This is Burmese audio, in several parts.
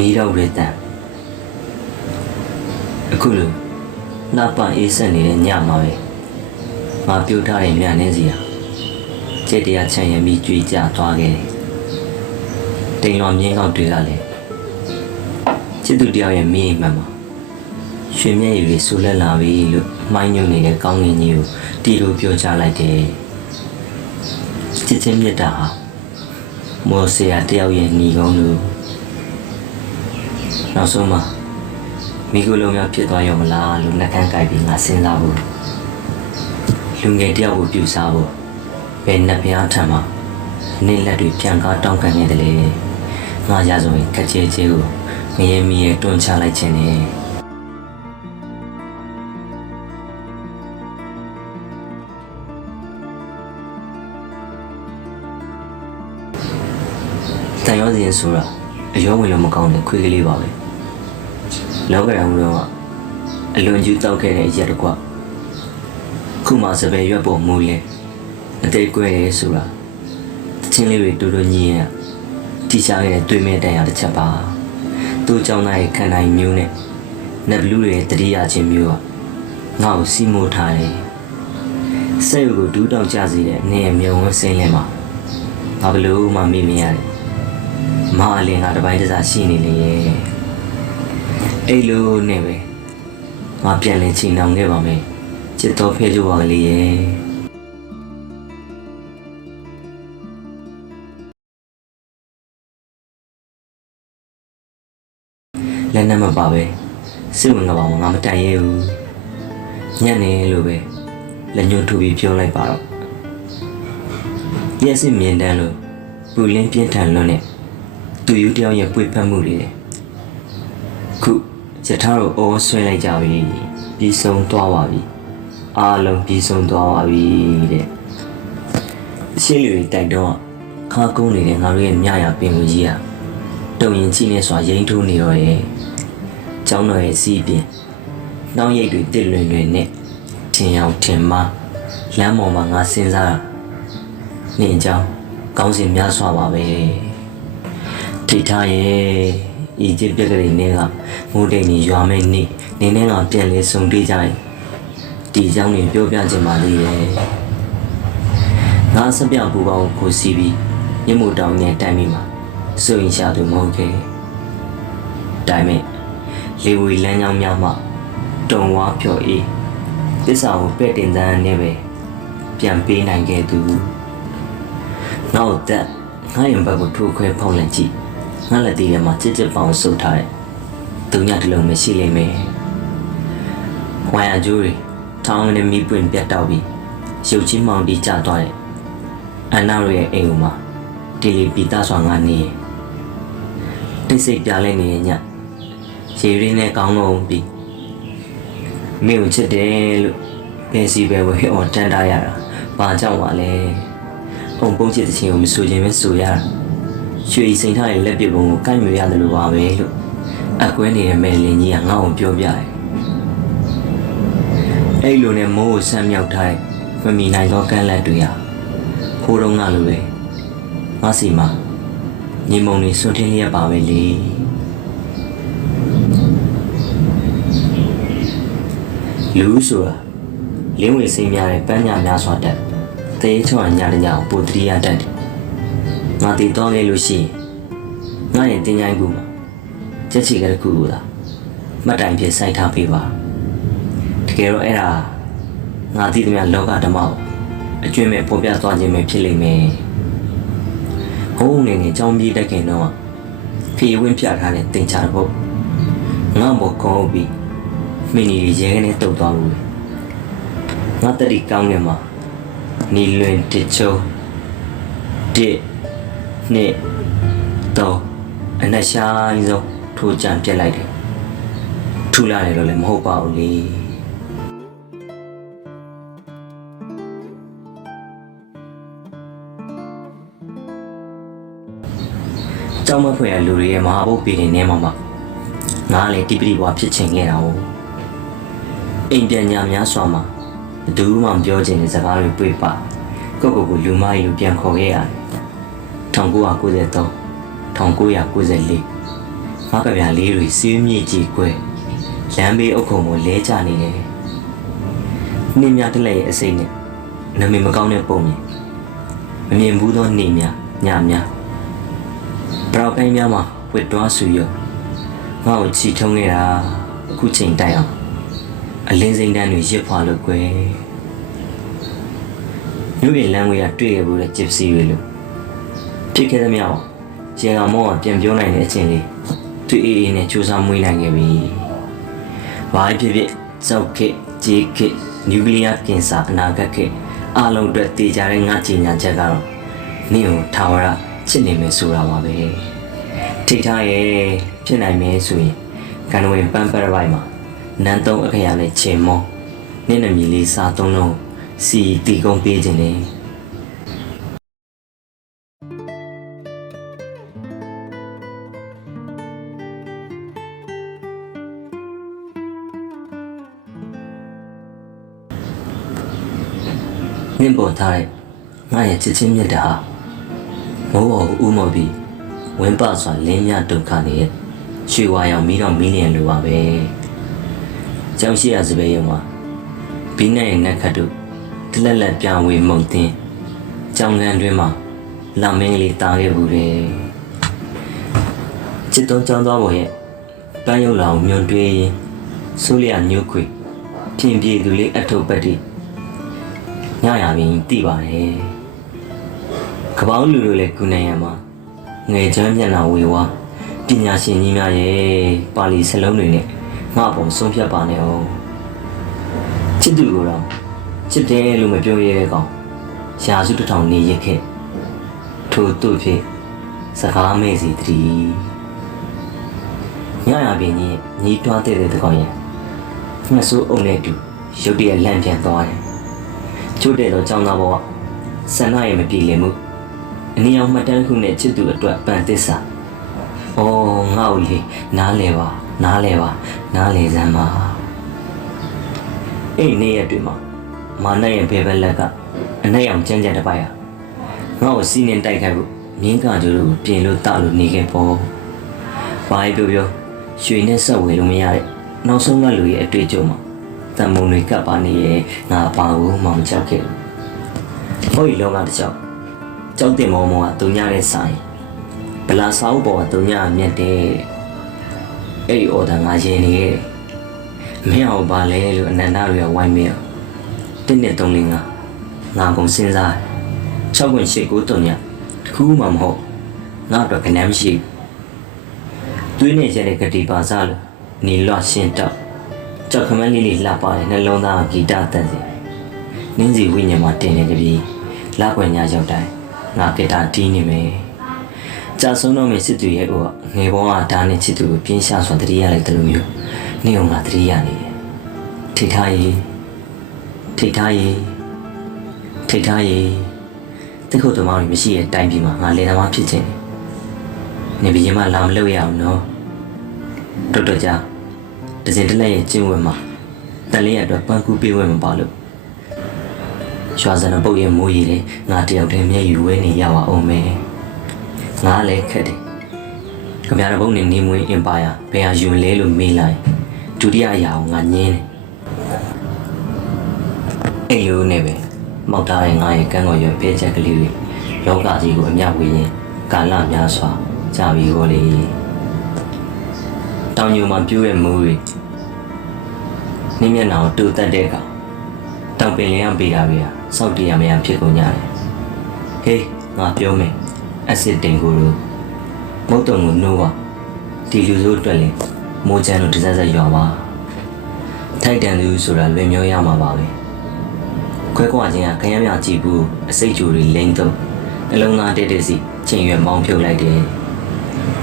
မီးတော့ရတန်အခုလိုနှပ်ပန်အေးဆက်နေတဲ့ညမှာပဲငါပြုတ်ထားတဲ့မြနဲ့စီဟာကျက်တရားချန်ရမီကြွေးကြသွားခဲ့တယ်တိမ်လွန်မြင်းကောက်တွေကလည်းချစ်သူတယောက်ရဲ့မိအိမ်မှန်မှာရွှေမြဲရည်တွေဆူလက်လာပြီလို့မှိုင်းညွန့်နေတဲ့ကောင်းငင်ကြီးကိုတီလိုပြောချလိုက်တယ်ချစ်ချင်းမြတ်တာဟာမော်ဆီယာတယောက်ရဲ့ညီကုန်းလို့ နောက်ဆုံးမှာမိကုလုံးများဖြစ်သွားရောမလားလို့နှက်ခမ်းကြိုက်ပြီးငါစဉ်းစားဖို့လူငယ်တယောက်ကိုပြူစားဖို့ဘယ်နှက်ဖျားထံမှာနေလက်တွေပြန်ကားတောင်းခံနေတယ်လေငါရဆိုရင်ခက်ချဲချဲကိုငရဲမီရဲ့တွန်းချလိုက်ခြင်းနဲ့တန်ရောစင်ဆိုတာ အယောဝင်လို့မကောင်းတဲ့ခွေးကလေးပါပဲလောကရန်ကတော့အလွန်ကျူးတောက်ခဲ့တဲ့ရက်တကွခုမှစပယ်ရွက်ပေါ်မူလဲအသေးကွဲရဲဆိုတာတချင်းလေးတွေတူတူညီရတီချားရဲ့တွေ့မဲ့တန်ရာတစ်ချက်ပါသူ့ကြောင့်နိုင်ခံနိုင်မျိုးနဲ့နက်ဘလူးရဲ့တတိယချင်းမျိုးကငါ့ကိုစီမိုးထားတယ်စိတ်ကိုဒူးတောက်ကြစေတဲ့အနေနဲ့မြုံဝန်းစင်းလဲမှာငါဘလို့မှမေ့မရတယ် မအလင်းကတပိုင်းတစားရှိနေလေရဲ့အဲ့လိုနဲ့ပဲငါပြန်လည်ချိန်နှောင်ခဲ့ပါမယ်ချစ်တော်ဖဲကြပါကလေးရဲ့လက်နဲ့မပါပဲစိတ်ဝင်ကပါမငါမတန်ရဲဘူးညံ့နေလို့ပဲလက်ညှိုးထူပြီးပြောလိုက်ပါတော့ရက်စစ်မြင်တန်းလို့ပူလင်းပြင်းထန်လွန်းနဲ့ သူယူတယောက်ရဲ့ပွေဖက်မှုတွေလေခုယထာတို့အောဆွဲလိုက်ကြပြီပြီးဆုံးသွားပါပြီအားလုံးပြီးဆုံးသွားပါပြီတဲ့အရှင်းလူတွေတိုက်တော့ခါကုန်းနေတဲ့ငါတို့ရဲ့မြရပင်ကိုကြီးဟာတုံရင်ချိနေစွာရိမ့်ထိုးနေရောရဲ့ကျောင်းတော်ရဲ့စီးပြင်နှောင်းရိပ်တွေတစ်လွင်လွင်နဲ့ထင်အောင်ထင်မှားလမ်းပေါ်မှာငါစဉ်းစားတာနေအကြောင်းကောင်းစင်များစွာပါပဲ ထိတ်ထားရဲ့အီဂျစ်ပြည်ကလေးနဲ့ကမိုးတိမ်ကြီးရွာမဲ့နေ့နင်းနဲ့ကပြန်လဲဆုံတွေ့ကြရင်ဒီအကြောင်းကိုပြောပြခြင်းပါသေးတယ်ငါစပြပူပေါင်းကိုစီးပြီးမြမို့တောင်နဲ့တိုင်ပြီးမှာဆိုရင်ရှာသူမဟုတ်ခဲ့တိုင်မဲ့လေဝီလမ်းကြောင်းများမှာတုံဝါဖြော်အေးသစ္စာကိုပဲ့တင်သန်းနဲ့ပဲပြန်ပေးနိုင်ခဲ့သူငါ့ကိုတက်ငါ့ရင်ဘက်ကိုထိုးခွဲဖောက်လန့်ကြည့် ငါလက်သေးထဲမှာကြစ်ကြစ်ပေါင်ဆုပ်ထားတဲ့ဒုညတစ်လုံးမရှိလိမ့်မယ်ဝိုင်အကျိုးတွေထောင်းနဲ့မီးပွင့်ပြတ်တောက်ပြီးရုပ်ချင်းမောင်တီကျသွားတဲ့အန်နာရဲ့အိမ်ဦးမှာတီလီပီတာဆွာငါနေရင်တိတ်ဆိတ်ပြလဲနေတဲ့ညရေရင်းနဲ့ကောင်းလုံးပြီးမင်းကိုချစ်တယ်လို့ဘယ်စီပဲဝဲအော်တန်းထားရတာဘာကြောင့်ပါလဲအုံပုံးချစ်တဲ့ချင်းကိုမဆိုခြင်းပဲဆိုရတာ ရွှေစိန်ထားတဲ့လက်ပစ်ပုံကိုကိုက်မြရတယ်လို့ပါပဲလို့အကွဲနေတဲ့မဲလင်ကြီးကငါ့ကိုပြောပြတယ်အဲ့လိုနဲ့မိုးကိုဆမ်းမြောက်ထားတဲ့မမီနိုင်သောကန့်လက်တွေဟာခိုးတော့ငါလိုပဲငါစီမှာညီမုံနေစွန့်ထင်းလျက်ပါပဲလေလူဆိုတာလင်းဝေစိမ်းများတဲ့ပန်းညာများစွာတက်သေချောညာတညာကိုပိုတရိယာတက်တယ် ငါတည်တော့လေလို့ရှိရင်ငါရဲ့တင်ချိုင်းကူမှာကြက်ချီကတကူကူလားမှတ်တိုင်ဖြစ်စိုက်ထားပေးပါတကယ်တော့အဲ့ဒါငါသိသမျှလောကဓမ္မကိုအကျွင့်မဲ့ပေါ်ပြသွားခြင်းပဲဖြစ်လိမ့်မယ်ဟိုးနေနေကြောင်းပြေးတက်ခင်တော့ဖီဝင်းပြထားတဲ့တင်ချတဲ့ဘုတ်ငါ့ဘောခေါင်းပြီးမိနီရဲကနေတုတ်သွားဘူးငါတက်ဒီကောင်းနေမှာနီလွင်တချုံတစ် နှစ်တော့အနက်ရှိုင်းဆုံးထိုးကြံပြက်လိုက်တယ်ထူလာတယ်လို့လည်းမဟုတ်ပါဘူးလေကျောင်းမဖွယ်ရလူတွေရဲ့မဟာဘုတ်ပြည်နေနေမှာမှာငါလည်းတိပတိဘွားဖြစ်ချင်ခဲ့တာ哦အိမ်ပြန်ညာများစွာမှာဘယ်သူမှမပြောချင်တဲ့စကားတွေတွေ့ပါကိုယ့်ကိုယ်ကိုလူမကြီးလိုပြန်ခေါ်ခဲ့ရတယ် 1993 1994ငါကဗျာလေးတွေစီးမြေ့ကြည့်ကွယ်လမ်းဘေးအုပ်ခုံကိုလဲကျနေတယ်နှင်းများတစ်လက်ရဲ့အစိမ့်နဲ့နမည်မကောင်းတဲ့ပုံမြင်မမြင်ဘူးသောနှင်းများညများဘရောက်ကိုင်းများမှာဝစ်တွားဆူရောငါ့ကိုချီထုံးနေတာအခုချိန်တိုင်အောင်အလင်းစိမ့်တန်းတွေရစ်ဖွာလို့ကွယ်မြို့ရဲ့လမ်းဝေးကတွေ့ရဘူးတဲ့ဂျစ်စီတွေလို့ ဖြစ်ခဲ့သမျှအောင်ရေကောင်မောကပြန်ပြောနိုင်တဲ့အချိန်လေးသူအေးအေးနဲ့စူးစမ်းမွေးနိုင်ခဲ့ပြီ။ဘာဖြစ်ဖြစ်စောက်ခက်ဂျေခက်နျူကလ িয়ার ကင်ဆာအနာဂတ်ခက်အားလုံးအတွက်တည်ကြတဲ့ငါကြီးညာချက်ကတော့နင့်ကိုထာဝရချစ်နေမယ်ဆိုတာပါပဲ။ထိထားရဲ့ဖြစ်နိုင်မယ်ဆိုရင်ကံဝင်ပန်းပရပိုက်မှာနန်းသုံးအခရာနဲ့ချိန်မောနင့်နမီလေးစားသုံးလုံးစီတီကုန်းပေးခြင်းနဲ့ မြင့်ပေါ်ထားတဲ့ငါရဲ့ချစ်ချင်းမြတ်တာဟာမိုးပေါ်ကိုဥမော်ပြီးဝင်းပစွာလင်းမြဒုက္ခတွေရဲ့ရွှေဝါရောင်မီးတော့မီးလျံလိုပါပဲကြောင်ရှိရစပယ်ရုံမှာဘီနဲ့ရဲ့နက်ခတ်တို့တလက်လက်ပြောင်းဝေမုံတင်ကြောင်ကန်တွင်မှာလာမင်းကလေးတားခဲ့ဘူးတယ်ချစ်တော်ကြောင်းသွားပေါ်ရဲ့ပန်းရုပ်လောင်မြွန်တွေးရင်ဆိုးလျာညှို့ခွေဖြင်ပြေသူလေးအထုပ်ပတ်တိ ညရရင်တိပါတယ်ကပောင်းလူလိုလည်းကုနိုင်ရမှာငယ်ချမ်းမျက်နှာဝေဝါပညာရှင်ကြီးများရဲ့ပါဠိစလုံးတွေနဲ့ငါ့အပေါ်ဆုံးဖြတ်ပါနဲ့အောင်ချစ်သူကိုတော့ချစ်တယ်လို့မပြောရတဲ့ကောင်ရာစုတစ်ထောင်နေရခဲ့ထို့သူ့ဖြစ်စကားမဲ့စီတည်းညရပင်ကြီးညီးတွားတဲ့တဲ့ကောင်ရဲ့ငှက်ဆိုးအုံနဲ့တူရုတ်တရက်လန့်ပြန်သွားတယ် ချို့တဲ့တော့ចောင်းသားဘောကဆန္ဒရဲ့မပြေလည်မှုအနည်းအောင်မှတ်တမ်းတစ်ခုနဲ့ချစ်သူအတွက်ပန်သစ္စာ။အော်ငါ့ဦးလေးနားလဲပါနားလဲပါနားလဲစမ်းပါ။အဲ့ဒီနေ့ရက်တွေမှာမာနရဲ့ဘယ်ဘက်လက်ကအနက်ရောင်ကြမ်းကြမ်းတစ်ပိုက်ဟာငါ့ကိုစီးနှင်တိုက်ခိုက်ဖို့မြင်းကကြိုးတို့ပြင်လို့တလို့နေခဲ့ပေါ့။ဘာပြောပြောရွှေနဲ့ဆက်ဝေလို့မရတဲ့နောက်ဆုံးကလူရဲ့အတွေ့အကြုံမှာ တံမုံတွေကပ်ပါနေရဲ့ငါပါဘူးမှမကြောက်ခဲ့ဘူး။ဟောဒီလောကတစ်ကြောက်ကြောက်တင်မောမောကတုံညတဲ့ဆိုင်ဗလာဆောက်ပေါ်ကတုံညမြတ်တဲ့အဲ့ဒီအော်ဒါငါရင်နေရဲ့မင်းအောင်ပါလဲလို့အနန္တတွေကဝိုင်းမေးတင်းနဲ့တုံးလင်းကငါကုန်စဉ်းစား6ခွင့်8ကိုတုံညတခုမှမဟုတ်ငါတော့ကနမ်းမရှိသွေးနဲ့ရတဲ့ဂတိပါစားလို့နေလွှတ်ရှင်းတော့ ကြောက်ခမန်းလေးလေးလှပါတယ်နှလုံးသားကဂီတတန်စီနင်းစီဝိညာဉ်မှာတင်နေကြပြီလကွယ်ညာရောက်တိုင်းငါကေတာတီးနေမယ်ကြာဆုံးတော့မယ်စစ်သူရဲ့ဦးကငယ်ဘောကဓာတ်နဲ့ချစ်သူကိုပြင်းရှာစွာတတိယလိုက်တယ်လို့မျိုးနေအောင်ငါတတိယနေတယ်ထိထားရေးထိထားရေးထိထားရေးတခုတ်သမားတွေမရှိတဲ့တိုင်းပြည်မှာငါလေသမားဖြစ်ခြင်းနေဘီရင်မလာမလို့ရအောင်နော်တော်တော်ကြာ ဒဇင်တလက်ရဲ့ကျင်းဝဲမှာတန်လေးရအတွက်ပန်းကူပေးဝဲမပါလို့ရွာစံတော်ပုတ်ရဲ့မိုးရည်လေငါတယောက်တည်းမျက်ယူဝဲနေရပါအောင်မယ်ငါလည်းခက်တယ်ကြပြတော်ဘုံနဲ့နေမွေးအင်ပါယာဘယ်ဟာယူလဲလို့မေးလိုက်ဒုတိယအရာကိုငါညင်းတယ်အဲ့လိုနဲ့ပဲမောက်ထားတဲ့ငါရဲ့ကန်းတော်ရွယ်ဖဲချက်ကလေးတွေလောကကြီးကိုအမြဝေရင်ကာလများစွာကြာပြီဟောလေတောင်ညိုမှာပြိုးတဲ့မိုးတွေ နင်းမျက်နှာကိုတူတက်တဲ့အခါတောင်ပင်လျံပေးတာတွေကစောက်တရားမရဖြစ်ကုန်ကြတယ်။ဟေးငါပြောမယ်အက်ဆစ်တင်ကိုတို့မုတ်တုံကိုနှိုးပါဒီလူစိုးအတွက်လည်းမိုးချမ်းလို့တစ်စက်စက်ရွာပါထိုက်တန်သူဆိုတာလွင်မျောရမှာပါပဲခွဲခွာခြင်းကခရမ်းမြကြည့်ဘူးအစိတ်ကြိုတွေလိမ့်တော့အလုံးသားတက်တက်စီချိန်ရွယ်မောင်းဖြုတ်လိုက်တယ်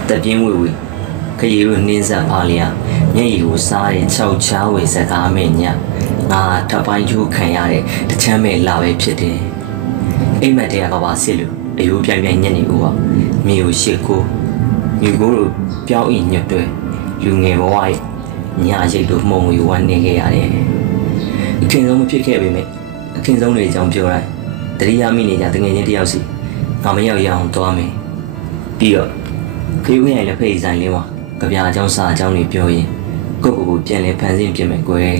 တက်ပြင်းဝေဝေ ခရီးကိုနှင်းဆက်ပါလျာမျက်ရည်ကိုစားတဲ့၆ချားဝေစကားမဲ့ညငါထပ်ပိုင်းချိုးခံရတဲ့တချမ်းမဲ့လာပဲဖြစ်တယ်အိမ်မက်တရားပါပါစစ်လို့အယိုးပြိုင်ပြိုင်ညက်နေဦးပါမြေကိုရှစ်ကိုမြေကိုတို့ပြောင်းအိညွတ်တွဲလူငယ်ဘဝရဲ့ညာရိတ်တို့မှုံဝေဝနေခဲ့ရတယ်အခင်ဆုံးမဖြစ်ခဲ့ပေမဲ့အခင်ဆုံးတွေအကြောင်းပြောလိုက်တတိယမိနေကြတငယ်ချင်းတယောက်စီငါမရောက်ရအောင်သွားမယ်ပြီးတော့ခေဦးရဲ့လက်ဖေးဆိုင်လေးမှာ ကြပြအကြောင်းစာအကြောင်းတွေပြောရင်ကိုယ့်ကိုယ်ကိုပြန်လဲဖန်ဆင်းပြင်မယ်ကွယ်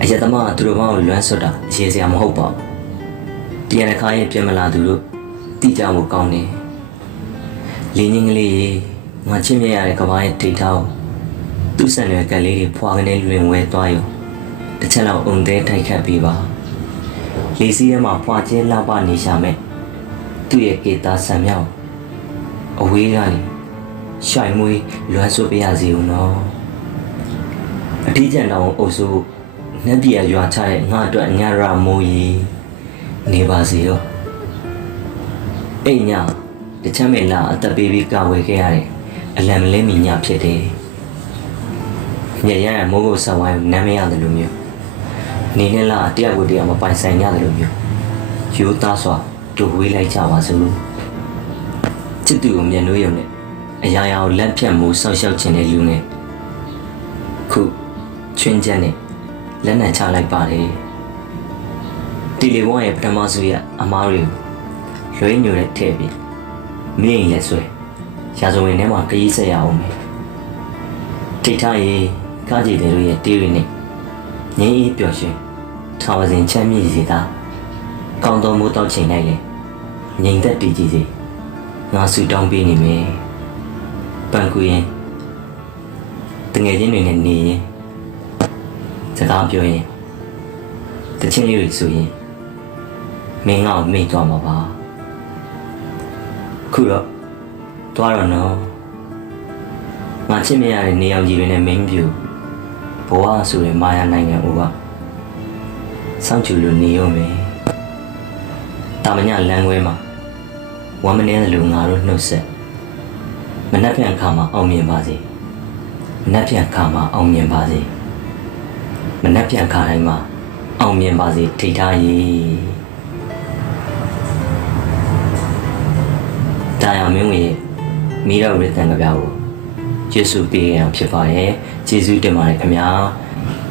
အယက်သမားကသူတို့ဘောင်းကိုလွမ်းဆွတ်တာအရေးစရာမဟုတ်ပါဘူးတရားတစ်ခါရင်ပြင်မလာသူတို့တိကျမှုကောင်းတယ်လင်းငင်းကလေးရေငါချင်းမြရတဲ့ကဘာရဲ့ထိတ်ထောက်သူ့ဆန်ရွယ်ကလေးတွေဖွာကနေလွင်ဝဲသွားရောတစ်ချက်လောက်အုံသေးထိုက်ခတ်ပြီးပါလေစီးထဲမှာဖွာချင်းလှပနေရှာမဲ့သူ့ရဲ့ကေတာဆံမြောက်အဝေးကနေ ရှိုင်မွေးလွမ်းဆွတ်ပြရစီဦးနော်အထီးကျန်တော်အုပ်စုနှက်ပြရရွာချတဲ့ငါအတွက်ညရမိုးကြီးနေပါစီရောအိမ်ညာတချမ်းမလာအသက်ပေးပြီးကာဝယ်ခဲ့ရတဲ့အလံမလင်းမီညာဖြစ်တယ်။ညရရမိုးကိုဆက်ဝိုင်းနမ်းမရတယ်လို့မျိုးနေနဲ့လာတယောက်ကိုတယောက်မပိုင်ဆိုင်ရတယ်လို့မျိုးရိုးသားစွာတို့ဝေးလိုက်ကြပါစို့။ချစ်သူကိုမျက်နှာရုံနဲ့ အရာရာကိုလက်ဖြတ်မှုဆောက်ရှောက်ခြင်းတဲ့လူနဲ့ခုချွင်းချက်နဲ့လက်နံချလိုက်ပါတယ်။တီလီဝမ်ရဲ့ပထမဆုရအမားတွေကိုလွှဲညိုတဲ့ထဲ့ပြီးမင်းရင်လက်ဆွဲရာဇဝင်ထဲမှာခရီးဆက်ရအောင်မယ်ထိတ်ထားရေးကားကြည်တွေတို့ရဲ့တေးတွေနဲ့ငင်းအေးပျော်ရွှင်ထာဝစဉ်ချမ်းမြေ့စီတာကောင်းသောမိုးတောက်ချိန်လိုက်လေငြိမ်သက်တည်ကြည်စီငါဆူတောင်းပေးနေမယ် ပန်ကူရင်တငယ်ချင်းတွေနဲ့နေရင်စကားပြောရင်တချင်းလေးတွေဆိုရင်မင်းငါ့ကိုမိတ်သွားမှာပါခုတော့တွားတော့နော်ငါချစ်မရတဲ့နေအောင်ကြီးတွေနဲ့မင်းပြူဘဝဆိုတဲ့မာယာနိုင်ငံဦးကစောင့်ကြည့်လို့နေရုံပဲတာမညလမ်းခွဲမှာဝမ်းမနေတဲ့လူငါတို့နှုတ်ဆက် မနှက်ပြန်ခါမှာအောင်မြင်ပါစေမနှက်ပြန်ခါမှာအောင်မြင်ပါစေမနှက်ပြန်ခါတိုင်းမှာအောင်မြင်ပါစေထိထားရေးတာယာမင်းဝင်ရဲ့မိတော့ရတန်ကြပြကိုကျေးဇူးပေးရအောင်ဖြစ်ပါတယ်ကျေးဇူးတင်ပါတယ်ခင်ဗျာ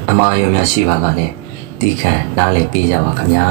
အမားရုံများရှိပါကလည်းတီးခံနားလည်ပေးကြပါခင်ဗျာ